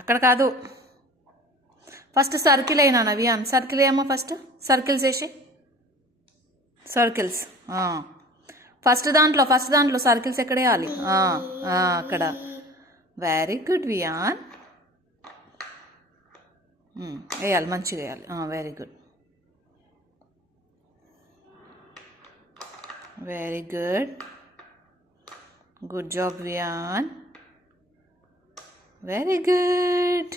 అక్కడ కాదు, first circle అయినా వియాన్, సర్కిల్ వేయమ్మా, ఫస్ట్ సర్కిల్స్ వేసి, సర్కిల్స్ ఫస్ట్ దాంట్లో సర్కిల్స్ ఎక్కడ వేయాలి, అక్కడ. వెరీ గుడ్ వియాన్, వేయాలి, మంచిగా వేయాలి. Very good, very good, good job Wiaan, very good.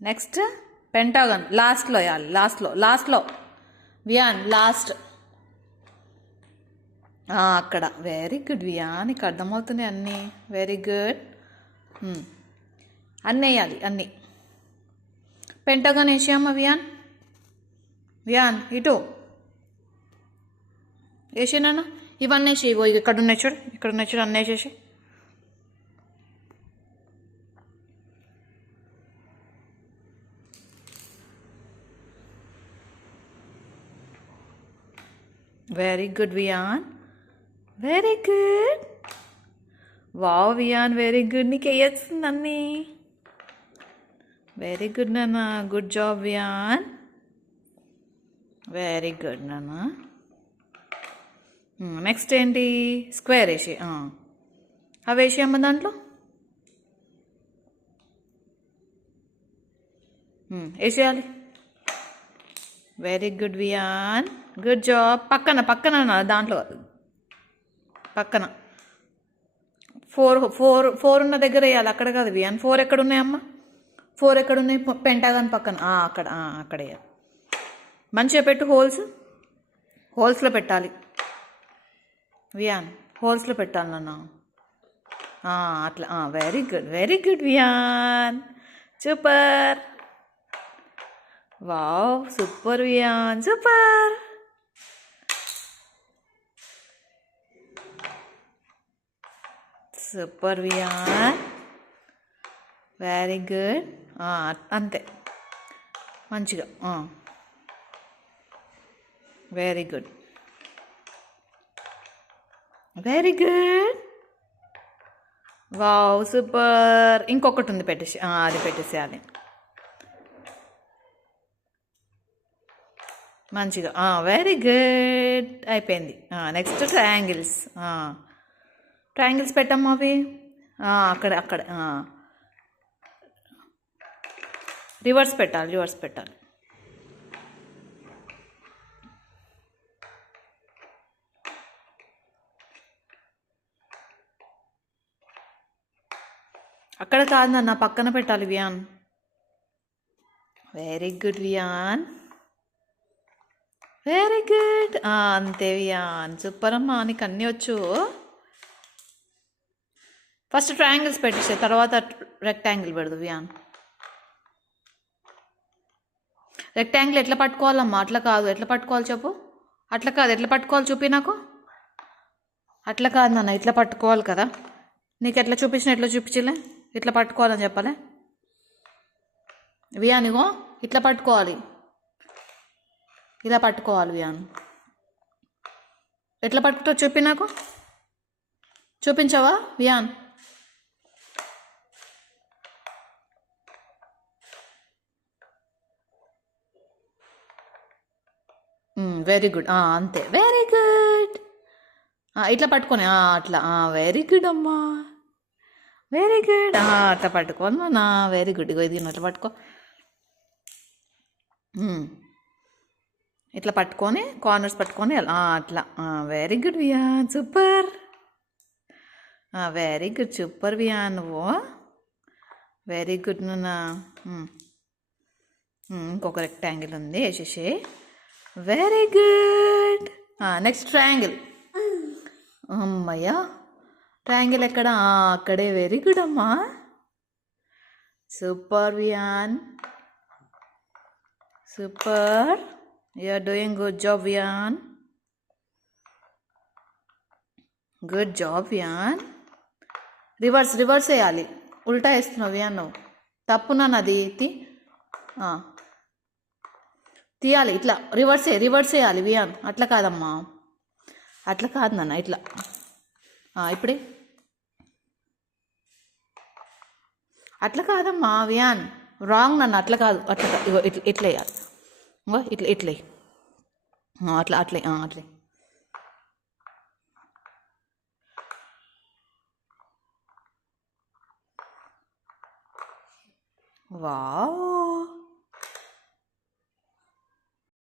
Next pentagon లాస్ట్లో వేయాలి, లాస్ట్లో వియాన్, లాస్ట్ అక్కడ. వెరీ గుడ్ వియాన్, నీకు అర్థమవుతున్నాయి అన్నీ. వెరీ గుడ్, అన్నీ వేయాలి, అన్నీ. పెంటాగన్ వేసేయమ్మా వియాన్, వియాన్ ఇటు వేసేనా, ఇవన్నీ వేసి, ఇగో ఇక్కడ ఉన్నాయి చూడు అన్నీ వేసేసి. Very good Wiaan, very good. Wow Wiaan, very good, నీకు వేయొస్తుంది అన్నీ. వెరీ గుడ్ నాన్న, good job Wiaan, very good నాన్న. నెక్స్ట్ ఏంటి, స్క్వేర్ వేసి, అవి వేసేయమ్మ దాంట్లో, వేసేయాలి. Very good Wiaan, good job. పక్కన దాంట్లో పక్కన ఫోర్ ఉన్న దగ్గర వేయాలి, అక్కడ కాదు వియాన్. 4 ఎక్కడున్నాయమ్మా, 4 ఎక్కడున్నాయి, పెంటాగన్ పక్కన, అక్కడ వేయాలి. మంచిగా పెట్టు, హోల్స్లో పెట్టాలి వియాన్, హోల్స్లో పెట్టాలి నాన్న. అట్లా, very good Wiaan, super. Wow, super Wiaan, super. Super Wiaan, very good. అంతే, మంచిగా, very good, very good. Wow, super. ఇంకొకటి ఉంది, పెట్టేసి, అది పెట్టేసేయాలి మంచిగా. వెరీ గుడ్, అయిపోయింది. నెక్స్ట్ ట్రయాంగిల్స్ పెట్టమ్మా అవి, అక్కడ రివర్స్ పెట్టాలి. అక్కడ కాదు నాన్న, పక్కన పెట్టాలి Wiaan. Very good Wiaan, very good. అంతే వియాన్, సూపర్ అమ్మా, నీకు అన్నీ వచ్చు. ఫస్ట్ ట్రయాంగిల్స్ పెట్టేసే, తర్వాత రెక్టాంగిల్ పెడదు వియాన్. రెక్టాంగిల్ ఎట్లా పట్టుకోవాలమ్మా, అట్లా కాదు, ఎట్లా పట్టుకోవాలి చెప్పు. అట్లా కాదు, ఎట్లా పట్టుకోవాలి చూపి నాకు. అట్లా కాదు నాన్న, ఇట్లా పట్టుకోవాలి కదా. నీకు ఎట్లా చూపించలే, ఇట్లా పట్టుకోవాలని చెప్పలే వియాన్. ఇగో ఇట్లా పట్టుకోవాలి, ఇలా పట్టుకోవాలి వియాన్. ఎట్లా పట్టుకుంటావు చూపి నాకు, చూపించవా వియాన్. వెరీ గుడ్, అంతే, వెరీ గుడ్. ఇట్లా పట్టుకొని, అట్లా, వెరీ గుడ్ అమ్మా, వెరీ గుడ్. అట్లా పట్టుకోవాలి నా, వెరీ గుడ్. ఇగో ఇది అట్లా పట్టుకో, ఇట్లా పట్టుకొని కార్నర్స్ పట్టుకొని అట్లా. Very good Wiaan, super. Very good, super Wiaan, నువ్వు వెరీ గుడ్. నువ్వు ఇంకొక రెక్టాంగిల్ ఉంది, వేసేసి. Very good. Next triangle. అమ్మయ్యా, ట్రయాంగిల్ ఎక్కడ, అక్కడే. వెరీ గుడ్ అమ్మా, super Wiaan, super. You are doing good job Wiaan, good job Wiaan. Reverse వేయాలి, ఉల్టా వేస్తున్నావు వియాన్ నువ్వు. తప్పు నాన్న, అది తీయాలి, ఇట్లా రివర్స్ వేయాలి వియాన్. అట్లా కాదమ్మా, అట్లా కాదు నాన్న, ఇట్లా. ఇప్పుడే అట్లా కాదమ్మా వియాన్, రాంగ్ నన్ను, అట్లా కాదు, అట్లా ఇగో ఇట్లా ఇట్లా వేయాలి. ఇంకో ఇట్లా ఇట్లా వేయి. అట్లా అట్లే అట్లే. వావ్.